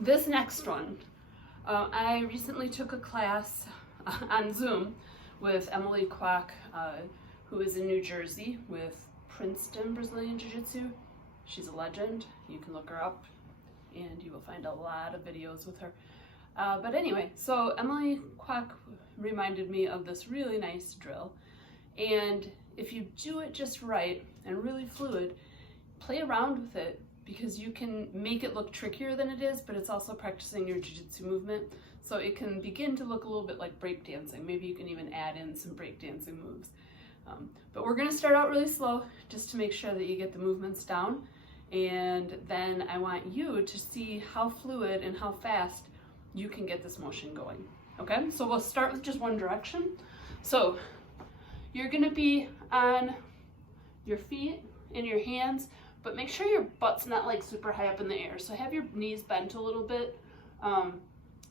this next one, I recently took a class on Zoom with Emily Kwok, who is in New Jersey with Princeton Brazilian Jiu-Jitsu. She's a legend. You can look her up and you will find a lot of videos with her. But anyway, so Emily Kwok reminded me of this really nice drill. And if you do it just right and really fluid, play around with it, because you can make it look trickier than it is, but it's also practicing your jiu-jitsu movement. So it can begin to look a little bit like breakdancing. Maybe you can even add in some breakdancing moves. But we're gonna start out really slow just to make sure that you get the movements down. And then I want you to see how fluid and how fast you can get this motion going. Okay, so we'll start with just one direction. So you're gonna be on your feet and your hands, but make sure your butt's not like super high up in the air. So have your knees bent a little bit.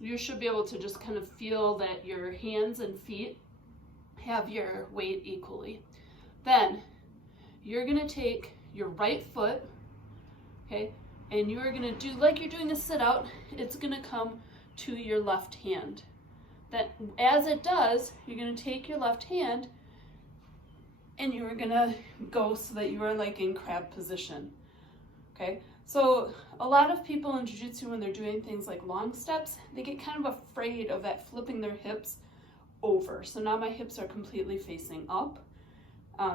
You should be able to just kind of feel that your hands and feet have your weight equally. Then you're gonna take your right foot, okay, and you are gonna do like you're doing a sit out. It's gonna come to your left hand. That as it does, you're gonna take your left hand and you're gonna go so that you are like in crab position, okay? So a lot of people in jiu-jitsu, when they're doing things like long steps, they get kind of afraid of that flipping their hips over. So now my hips are completely facing up.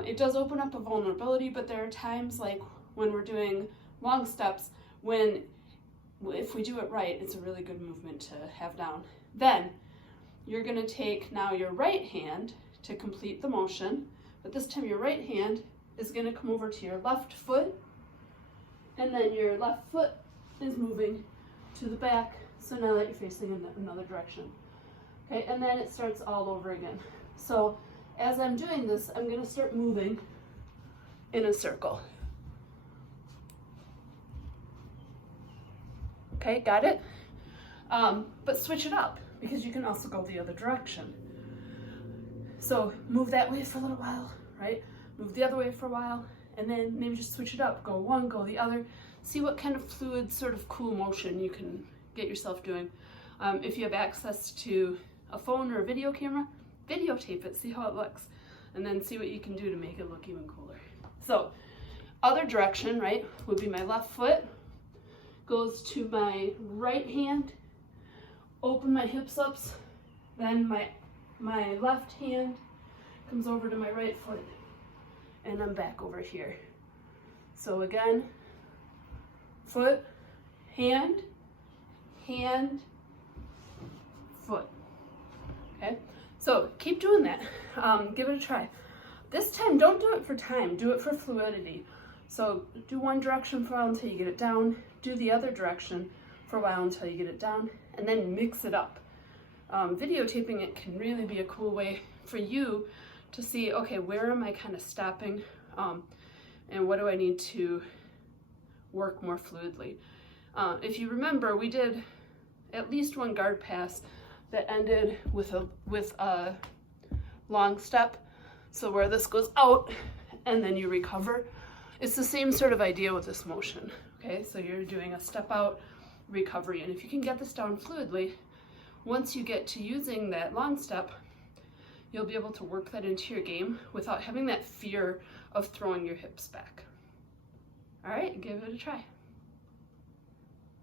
It does open up a vulnerability, but there are times like when we're doing long steps when, if we do it right, it's a really good movement to have down. Then you're gonna take now your right hand to complete the motion, but this time your right hand is gonna come over to your left foot, and then your left foot is moving to the back, so now that you're facing in another direction. Okay, and then it starts all over again. So as I'm doing this, I'm gonna start moving in a circle. Okay, got it? But switch it up, because you can also go the other direction. So move that way for a little while, right? Move the other way for a while, and then maybe just switch it up. Go one, go the other. See what kind of fluid, sort of cool motion you can get yourself doing. If you have access to a phone or a video camera, videotape it, see how it looks, and then see what you can do to make it look even cooler. So other direction, right, would be my left foot goes to my right hand, open my hips up, then my left hand comes over to my right foot, and I'm back over here. So again, foot, hand, hand, foot. Okay, so keep doing that. Give it a try. This time, don't do it for time, do it for fluidity. So do one direction for a while until you get it down, do the other direction for a while until you get it down, and then mix it up. Videotaping it can really be a cool way for you to see, okay, where am I kind of stopping, and what do I need to work more fluidly. If you remember, we did at least one guard pass that ended with a long step, so where this goes out and then you recover. It's the same sort of idea with this motion, okay? So you're doing a step out, recovery, and if you can get this down fluidly, once you get to using that long step, you'll be able to work that into your game without having that fear of throwing your hips back. All right, give it a try.